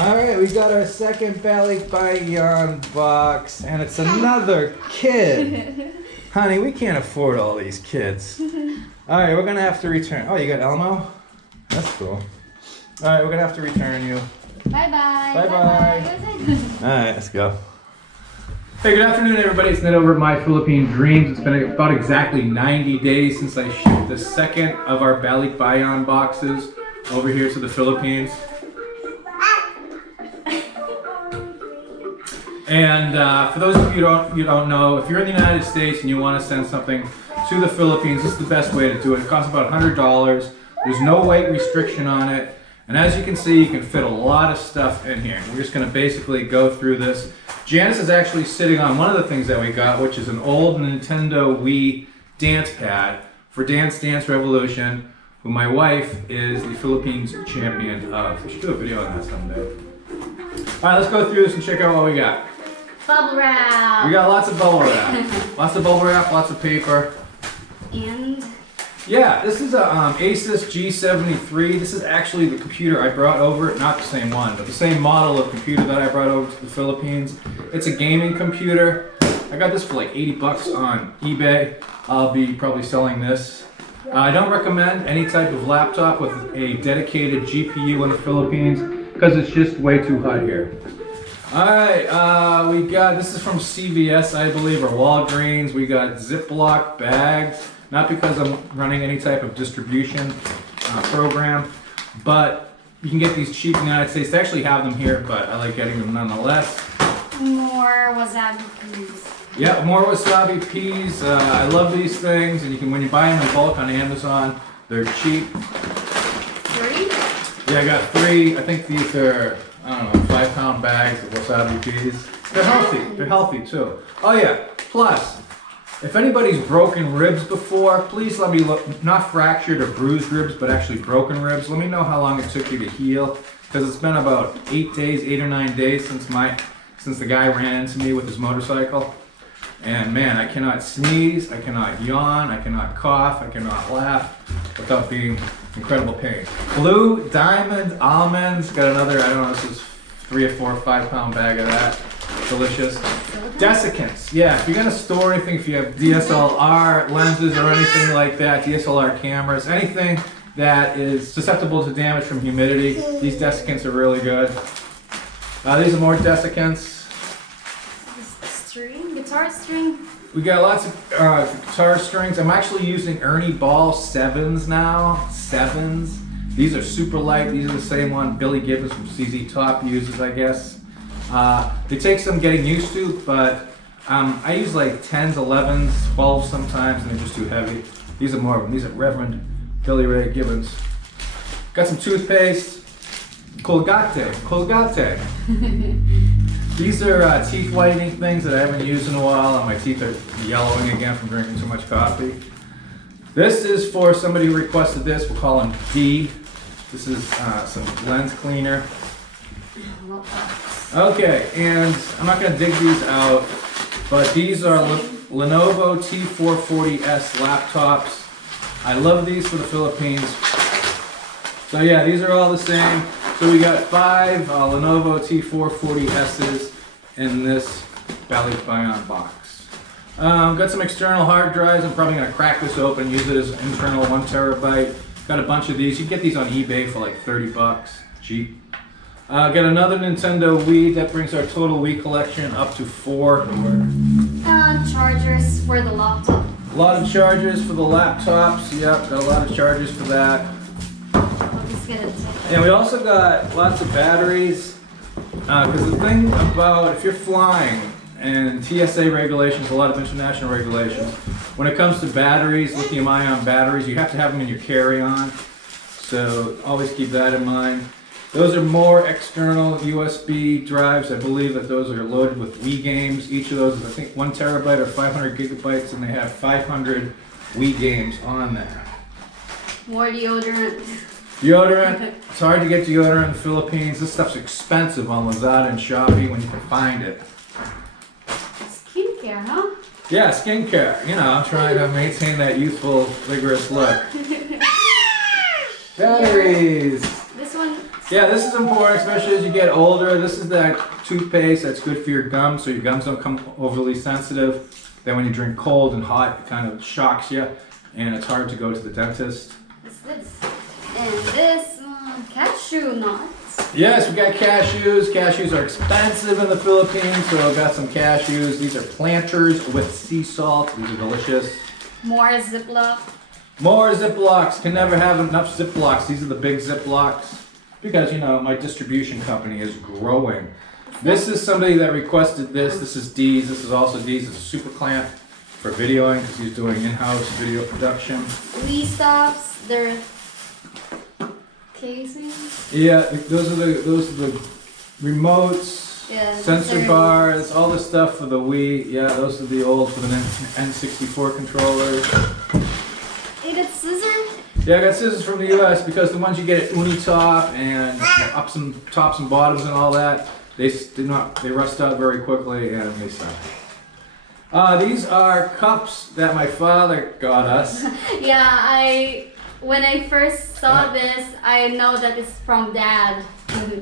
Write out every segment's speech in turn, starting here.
Alright, we got our second Balikbayan box, and it's another kid. Honey, we can't afford all these kids. Alright, we're gonna have to return. Oh, you got Elmo? That's cool. Alright, we're gonna have to return you. Bye-bye. Bye-bye. Alright, let's go. Hey, good afternoon, everybody. It's Ned over at My Philippine Dreams. It's been about exactly 90 days since I shipped the second of our Balikbayan boxes over here to the Philippines. And for those of you who don't know, if you're in the United States and you want to send something to the Philippines, this is the best way to do it. It costs about $100. There's no weight restriction on it. And as you can see, you can fit a lot of stuff in here. We're just going to basically go through this. Janice is actually sitting on one of the things that we got, which is an old Nintendo Wii dance pad for Dance Dance Revolution, who my wife is the Philippines champion of. We should do a video on that someday. All right, let's go through this and check out what we got. Bubble wrap. We got lots of bubble wrap. Lots of bubble wrap, lots of paper. And? Yeah, this is a Asus G73. This is actually the computer I brought over, not the same one, but the same model of computer that I brought over to the Philippines. It's a gaming computer. I got this for like 80 bucks on eBay. I'll be probably selling this. I don't recommend any type of laptop with a dedicated GPU in the Philippines because it's just way too hot here. Alright, we got, this is from CVS, I believe, or Walgreens. We got Ziploc bags. Not because I'm running any type of distribution program, but you can get these cheap in the United States. They actually have them here, but I like getting them nonetheless. More wasabi peas. Yeah, more wasabi peas. I love these things, and you can, when you buy them in bulk on Amazon, they're cheap. 3? Yeah, I got 3. I think these are, I don't know, 5-pound bags of wasabi peas. They're healthy. They're healthy too. Oh yeah, plus, if anybody's broken ribs before, please let me look, not fractured or bruised ribs, but actually broken ribs. Let me know how long it took you to heal, because it's been about 8 or 9 days since the guy ran into me with his motorcycle. And man, I cannot sneeze, I cannot yawn, I cannot cough, I cannot laugh without being incredible pain. Blue Diamond Almonds, got another, I don't know, this is 3 or 4 or 5-pound bag of that. Delicious. Desiccants. Yeah, if you're going to store anything, if you have DSLR lenses or anything like that, DSLR cameras, anything that is susceptible to damage from humidity, these desiccants are really good. These are more desiccants. String? Guitar string? We got lots of guitar strings. I'm actually using Ernie Ball 7s now. 7s. These are super light. These are the same one Billy Gibbons from CZ Top uses, I guess. They take some getting used to, but I use like 10s, 11s, 12s sometimes, and they're just too heavy. These are more of them. These are Reverend Billy Ray Gibbons. Got some toothpaste. Colgate. Colgate. These are teeth whitening things that I haven't used in a while, and my teeth are yellowing again from drinking too much coffee. This is for somebody who requested this. We'll call him D. This is some lens cleaner. Okay, and I'm not going to dig these out, but these are Lenovo T440S laptops. I love these for the Philippines. So yeah, these are all the same. So we got 5 Lenovo T440Ss in this Balikbayan box. Got some external hard drives. I'm probably going to crack this open and use it as an internal 1 terabyte. Got a bunch of these. You can get these on eBay for like 30 bucks. Cheap. Got another Nintendo Wii. That brings our total Wii collection up to 4. Chargers for the laptop. A lot of chargers for the laptops. Yep, got a lot of chargers for that. I'll just get it. And we also got lots of batteries. Because the thing about if you're flying and TSA regulations, a lot of international regulations, when it comes to batteries, lithium-ion batteries, you have to have them in your carry-on. So always keep that in mind. Those are more external USB drives. I believe that those are loaded with Wii games. Each of those is, I think, 1 terabyte or 500 gigabytes, and they have 500 Wii games on there. More deodorant. Deodorant. It's hard to get deodorant in the Philippines. This stuff's expensive on Lazada and Shopee when you can find it. Skincare, huh? Yeah, skincare. You know, I'm trying to maintain that youthful, vigorous look. Batteries. This one Yeah, this is important, especially as you get older. This is that toothpaste that's good for your gums, so your gums don't become overly sensitive. Then when you drink cold and hot, it kind of shocks you, and it's hard to go to the dentist. What's this? And this cashew nuts. Yes, we got cashews. Cashews are expensive in the Philippines, so I've got some cashews. These are planters with sea salt. These are delicious. More Ziploc. More Ziplocs. Can never have enough Ziplocs. These are the big Ziplocs. Because, you know, my distribution company is growing. This is somebody that requested this. This is Dee's. This is also Dee's. It's a super clamp for videoing because he's doing in-house video production. Lee stops. They're casings. Yeah, those are the remotes, Yeah, sensor bars, all the stuff for the Wii. Yeah, those are the old for the N64 controllers. You got scissors? Yeah, I got scissors from the U.S. because the ones you get at Unitop and tops and bottoms and all that, they rust out very quickly and they suck. These are cups that my father got us. Yeah, when I first saw this, I know that it's from Dad.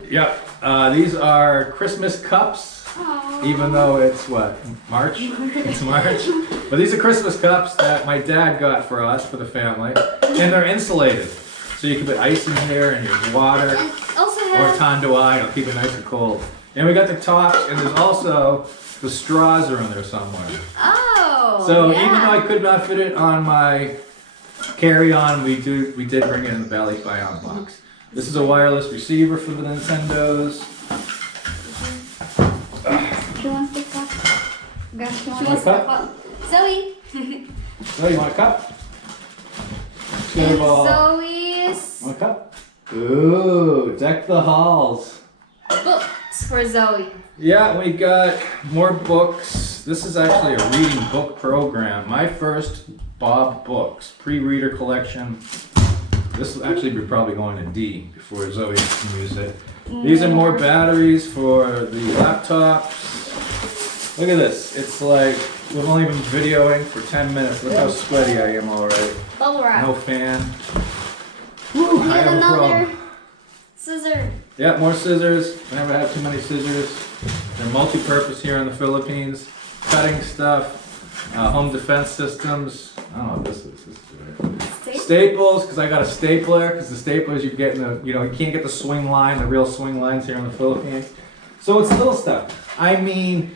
Yep. These are Christmas cups. Aww. Even though it's what, March? It's March. But these are Christmas cups that my dad got for us, for the family. And they're insulated. So you can put ice in here and your water. And also Or have tanduay, it'll keep it nice and cold. And we got the tops, and there's also the straws are in there somewhere. So yeah. even though I could not fit it on my carry-on, we did bring it in the Balikbayan box. This is a wireless receiver for the Nintendos. She wants the cup. She want wants a the cup? cup. Zoe. So you want a cup? And Ball. Zoe's Want a cup? Ooh, deck the halls. books for Zoe. Yeah, we got more books. This is actually a reading book program. My first Bob Books pre-reader collection. This will actually be probably going to D before Zoe can use it. These are more batteries for the laptops. Look at this. It's like we've only been videoing for 10 minutes. Look how sweaty I am already. Bubble wrap. No fan. Woo, I And have a another problem. scissor. Yeah, more scissors. I never had too many scissors. They're multi-purpose here in the Philippines. Cutting stuff, home defense systems. I don't know what this is. This is right. Staples, because I got a stapler. Because the staplers you get in the, you can't get the swing line, the real swing lines here in the Philippines. So it's little stuff. I mean,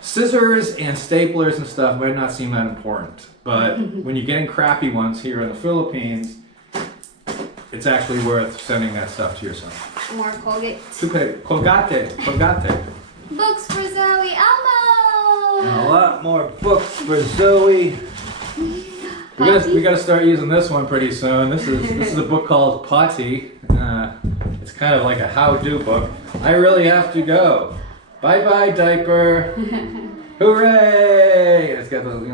scissors and staplers and stuff might not seem that important, but when you're getting crappy ones here in the Philippines, it's actually worth sending that stuff to yourself. More Colgate. Colgate. Books for Zoe. Elmo. And a lot more books for Zoe. We gotta start using this one pretty soon. This is a book called Potty. It's kind of like a how-do book. I really have to go. Bye-bye, diaper. Hooray! It's got those,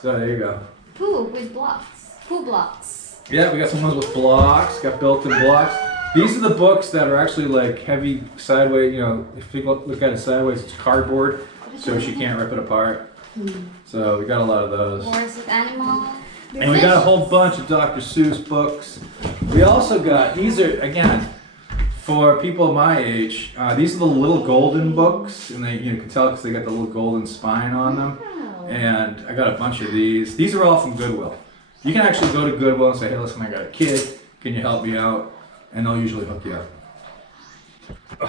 so there you go. Poo with blocks. Poo blocks. Yeah, we got some ones with blocks, got built-in blocks. These are the books that are actually like heavy sideways, if people look at it sideways, it's cardboard, so she can't rip it apart. So we got a lot of those. Wars with animals. And we got a whole bunch of Dr. Seuss books. We also got, these are, again, for people my age, these are the little golden books, and you can tell because they got the little golden spine on them. And I got a bunch of these. These are all from Goodwill. You can actually go to Goodwill and say, hey, listen, I got a kid. Can you help me out? And they'll usually hook you up.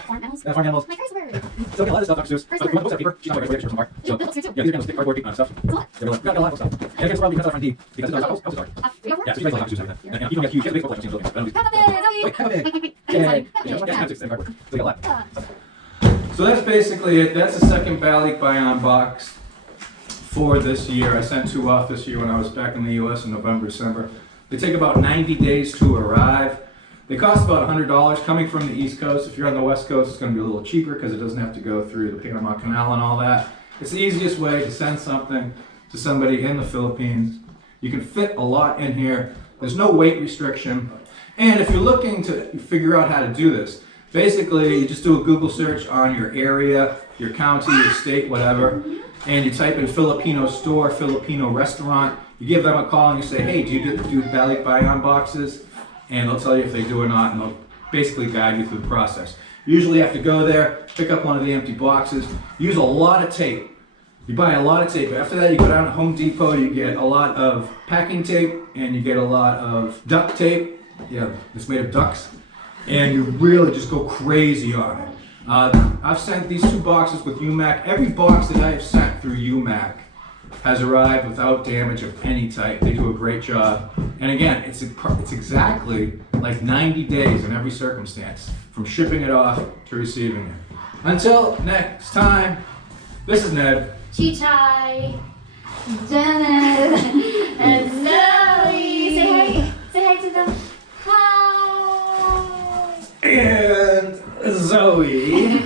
Farm animals. Yeah, farm animals. My first word. So we got a lot of stuff, Dr. Seuss. First But word. most of the paper, she's not going to get from Mark. So, Books too. yeah, these are kind of stick cardboard stuff. It's a lot. We got a lot of stuff. And I guess probably because I'm from D, because it's house dark. We have Yeah, so you guys like Dr. Seuss and everything. And you don't get huge, you have to make collections of things. So we got a lot. So that's basically it. That's the second Balikbayan box for this year. I sent 2 off this year when I was back in the US in November, December. They take about 90 days to arrive. They cost about $100 coming from the East Coast. If you're on the West Coast, it's going to be a little cheaper because it doesn't have to go through the Panama Canal and all that. It's the easiest way to send something to somebody in the Philippines. You can fit a lot in here. There's no weight restriction. And if you're looking to figure out how to do this, basically you just do a Google search on your area, your county, your state, whatever, and you type in Filipino store, Filipino restaurant. You give them a call and you say, hey, do you do Balikbayan boxes? And they'll tell you if they do or not, and they'll basically guide you through the process. You usually have to go there, pick up one of the empty boxes, use a lot of tape. You buy a lot of tape. After that, you go down to Home Depot, you get a lot of packing tape, and you get a lot of duct tape. Yeah, it's made of ducks. And you really just go crazy on it. I've sent these 2 boxes with UMAC. Every box that I have sent through UMAC has arrived without damage of any type. They do a great job. And again, it's exactly like 90 days in every circumstance, from shipping it off to receiving it. Until next time, this is Ned. Chichai, Janet, and Zoe. Say hi to them. Hi. And Zoe.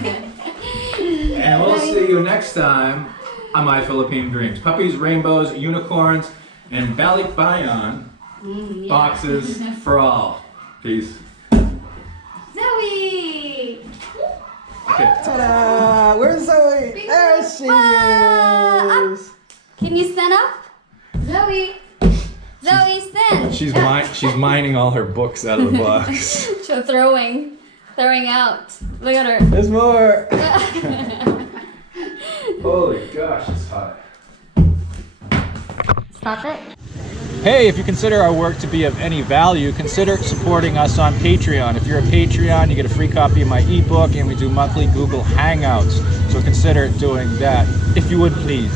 And we'll see you next time on My Philippine Dreams. Puppies, rainbows, unicorns, and Balikbayan boxes for all. Peace. Zoe. Okay. Ta-da! Where's Zoe? There she is! Can you stand up? Zoe. Zoe, stand. She's mining all her books out of the box. She's throwing out. Look at her. There's more! Holy gosh, it's hot. Stop it. Hey, if you consider our work to be of any value, consider supporting us on Patreon. If you're a Patreon, you get a free copy of my ebook, and we do monthly Google Hangouts. So consider doing that, if you would please.